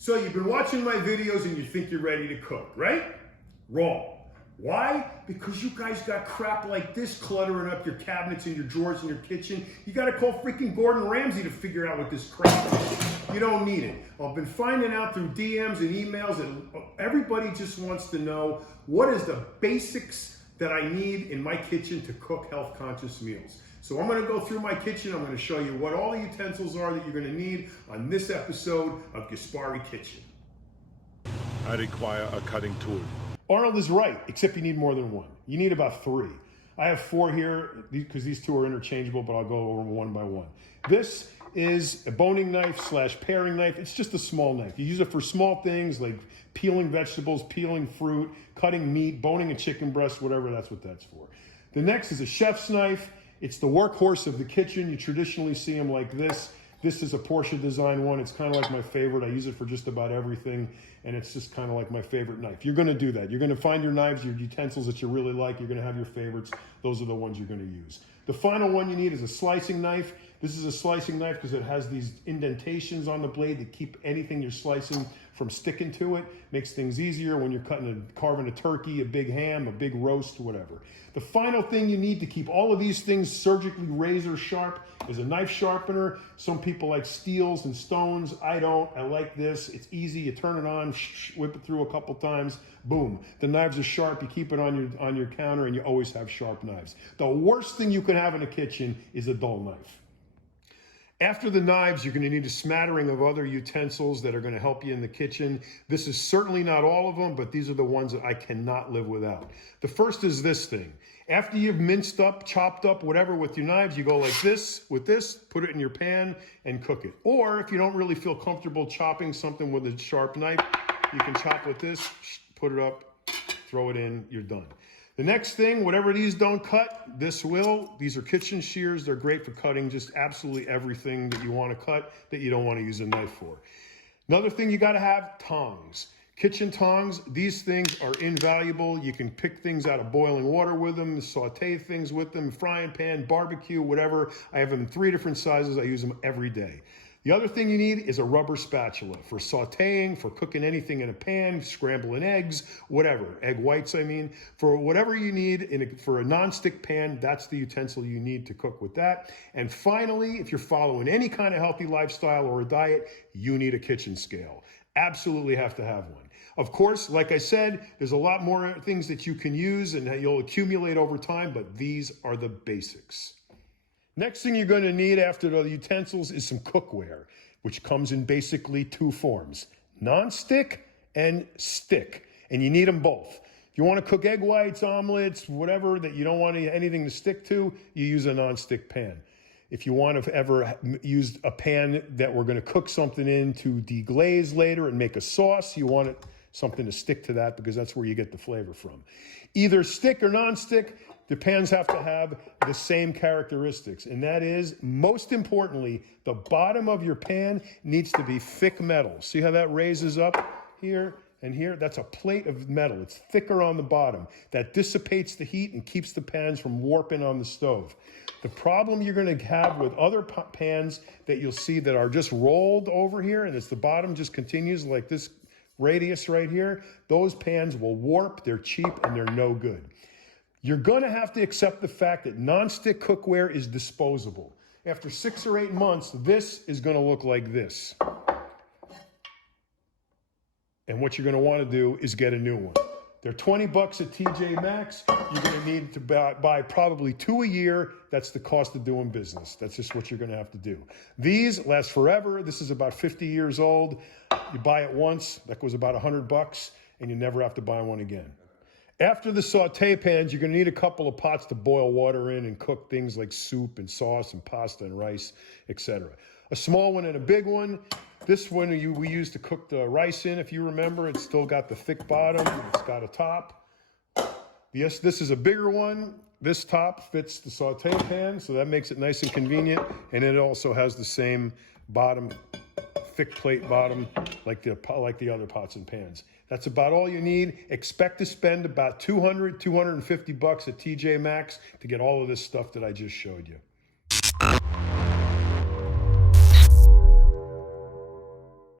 So you've been watching my videos and you think you're ready to cook, right? Wrong. Why? Because you guys got crap like this cluttering up your cabinets and your drawers in your kitchen. You gotta call freaking Gordon Ramsay to figure out what this crap is. You don't need it. I've been finding out through DMs and emails that everybody just wants to know what is the basics that I need in my kitchen to cook health conscious meals. So I'm gonna go through my kitchen. I'm gonna show you what all the utensils are that you're gonna need on this episode of Gaspari Kitchen. I require a cutting tool. Arnold is right, except you need more than one. You need about 3. I have 4 here because these 2 are interchangeable, but I'll go over them one by one. This is a boning knife / paring knife. It's just a small knife. You use it for small things like peeling vegetables, peeling fruit, cutting meat, boning a chicken breast, whatever, that's what that's for. The next is a chef's knife. It's the workhorse of the kitchen. You traditionally see them like this. This is a Porsche design one. It's kind of like my favorite. I use it for just about everything, and it's just kind of like my favorite knife. You're gonna do that. You're gonna find your knives, your utensils that you really like. You're gonna have your favorites. Those are the ones you're gonna use. The final one you need is a slicing knife. This is a slicing knife because it has these indentations on the blade that keep anything you're slicing from sticking to it. Makes things easier when you're carving a turkey, a big ham, a big roast, whatever. The final thing you need to keep all of these things surgically razor sharp is a knife sharpener. Some people like steels and stones. I don't. I like this. It's easy. You turn it on, whip it through a couple times, boom. The knives are sharp. You keep it on your counter, and you always have sharp knives. The worst thing you can have in a kitchen is a dull knife. After the knives, you're going to need a smattering of other utensils that are going to help you in the kitchen. This is certainly not all of them, but these are the ones that I cannot live without. The first is this thing. After you've minced up, chopped up, whatever with your knives, you go like this, with this, put it in your pan and cook it. Or if you don't really feel comfortable chopping something with a sharp knife, you can chop with this, put it up, throw it in, you're done. The next thing, whatever these don't cut, this will. These are kitchen shears. They're great for cutting just absolutely everything that you want to cut that you don't want to use a knife for. Another thing you got to have, tongs. Kitchen tongs, these things are invaluable. You can pick things out of boiling water with them, saute things with them, frying pan, barbecue, whatever. I have them in 3 different sizes. I use them every day. The other thing you need is a rubber spatula for sauteing, for cooking anything in a pan, scrambling eggs, whatever, egg whites, I mean. For whatever you need for a nonstick pan, that's the utensil you need to cook with that. And finally, if you're following any kind of healthy lifestyle or a diet, you need a kitchen scale. Absolutely have to have one. Of course, like I said, there's a lot more things that you can use and that you'll accumulate over time, but these are the basics. Next thing you're going to need after the utensils is some cookware, which comes in basically 2 forms, non-stick and stick, and you need them both. If you want to cook egg whites, omelets, whatever that you don't want anything to stick to, you use a non-stick pan. If you want to ever use a pan that we're going to cook something in to deglaze later and make a sauce, you want something to stick to that because that's where you get the flavor from. Either stick or non-stick, the pans have to have the same characteristics, and that is, most importantly, the bottom of your pan needs to be thick metal. See how that raises up here and here? That's a plate of metal. It's thicker on the bottom. That dissipates the heat and keeps the pans from warping on the stove. The problem you're going to have with other pans that you'll see that are just rolled over here, and it's the bottom just continues like this radius right here, those pans will warp, they're cheap, and they're no good. You're going to have to accept the fact that non-stick cookware is disposable. After 6 or 8 months, this is going to look like this. And what you're going to want to do is get a new one. They're $20 at TJ Maxx. You're going to need to buy probably 2 a year. That's the cost of doing business. That's just what you're going to have to do. These last forever. This is about 50 years old. You buy it once. That goes about $100, and you never have to buy one again. After the saute pans, you're going to need a couple of pots to boil water in and cook things like soup and sauce and pasta and rice, etc. A small one and a big one. This one we use to cook the rice in, if you remember. It's still got the thick bottom. It's got a top. Yes, this is a bigger one. This top fits the saute pan, so that makes it nice and convenient. And it also has the same bottom, thick plate bottom like the other pots and pans. That's about all you need. Expect to spend about $250 at TJ Maxx to get all of this stuff that I just showed you.